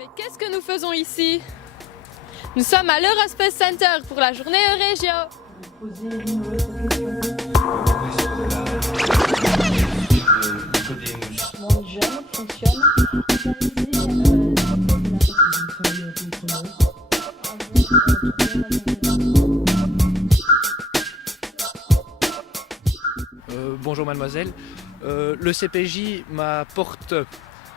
Mais qu'est-ce que nous faisons ici? Nous sommes à l'Eurospace Center pour la journée Eurégio. Bonjour mademoiselle, le CPJ m'apporte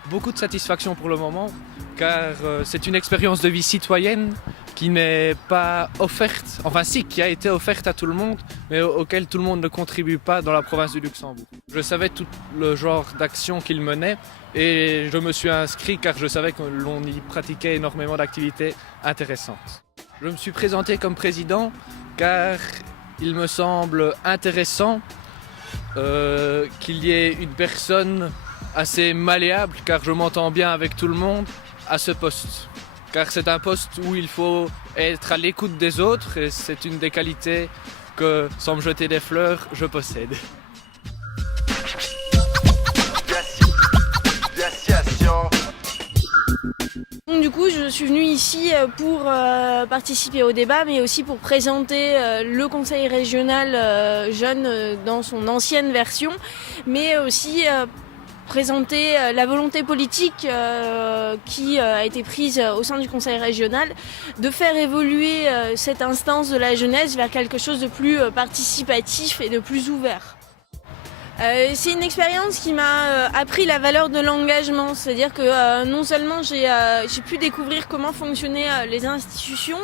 beaucoup de satisfaction pour le moment car c'est une expérience de vie citoyenne qui n'est pas offerte, enfin si, qui a été offerte à tout le monde mais auquel tout le monde ne contribue pas dans la province du Luxembourg. Je savais tout le genre d'action qu'il menait et je me suis inscrit car je savais que l'on y pratiquait énormément d'activités intéressantes. Je me suis présenté comme président car il me semble intéressant qu'il y ait une personne assez malléable, car je m'entends bien avec tout le monde, à ce poste. Car c'est un poste où il faut être à l'écoute des autres et c'est une des qualités que, sans me jeter des fleurs, je possède. Donc, du coup, je suis venue ici pour participer au débat, mais aussi pour présenter le conseil régional jeune dans son ancienne version, mais aussi présenter la volonté politique qui a été prise au sein du conseil régional de faire évoluer cette instance de la jeunesse vers quelque chose de plus participatif et de plus ouvert. C'est une expérience qui m'a appris la valeur de l'engagement, c'est-à-dire que non seulement j'ai pu découvrir comment fonctionnaient les institutions,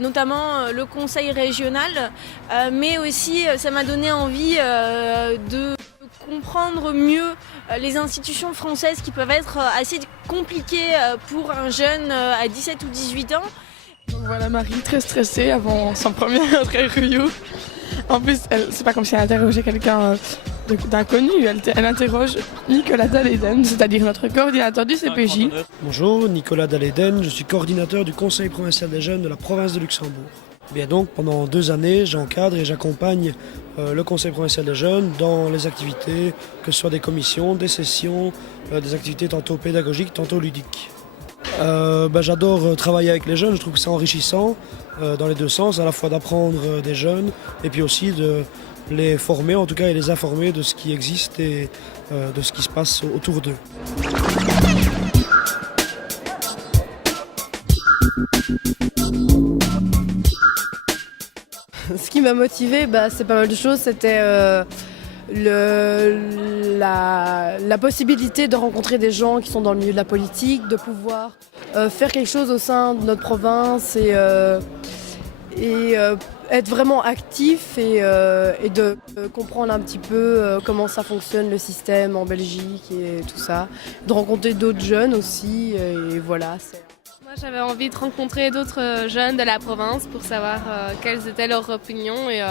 notamment le conseil régional, mais aussi ça m'a donné envie de comprendre mieux les institutions françaises qui peuvent être assez compliquées pour un jeune à 17 ou 18 ans. Donc voilà Marie, très stressée avant son premier interview. En plus, c'est pas comme si elle interrogeait quelqu'un d'inconnu, elle interroge Nicolas Daléden, c'est-à-dire notre coordinateur du CPJ. Bonjour, Nicolas Daléden, je suis coordinateur du Conseil provincial des jeunes de la province de Luxembourg. Bien donc, pendant 2 années, j'encadre et j'accompagne le Conseil provincial des jeunes dans les activités, que ce soit des commissions, des sessions, des activités tantôt pédagogiques, tantôt ludiques. J'adore travailler avec les jeunes, je trouve que c'est enrichissant dans les deux sens, à la fois d'apprendre des jeunes et puis aussi de les former en tout cas et les informer de ce qui existe et de ce qui se passe autour d'eux. Ce qui m'a motivée, c'est pas mal de choses. C'était la possibilité de rencontrer des gens qui sont dans le milieu de la politique, de pouvoir faire quelque chose au sein de notre province et être vraiment actif et de comprendre un petit peu comment ça fonctionne le système en Belgique et tout ça. De rencontrer d'autres jeunes aussi et voilà. Moi j'avais envie de rencontrer d'autres jeunes de la province pour savoir quelles étaient leurs opinions et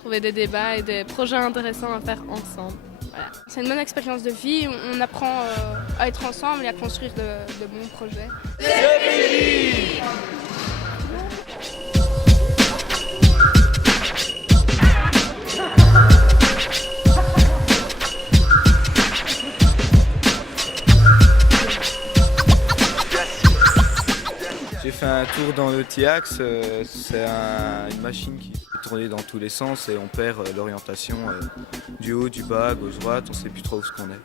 trouver des débats et des projets intéressants à faire ensemble. Voilà. C'est une bonne expérience de vie, on apprend à être ensemble et à construire de bons projets. J'ai fait un tour dans le TIAX, c'est une machine qui fait tourner dans tous les sens et on perd l'orientation du haut, du bas, gauche, droite, on ne sait plus trop où ce qu'on est.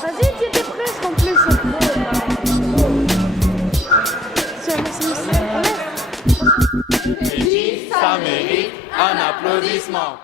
Vas-y, tu étais presque en plus. Ça mérite un applaudissement.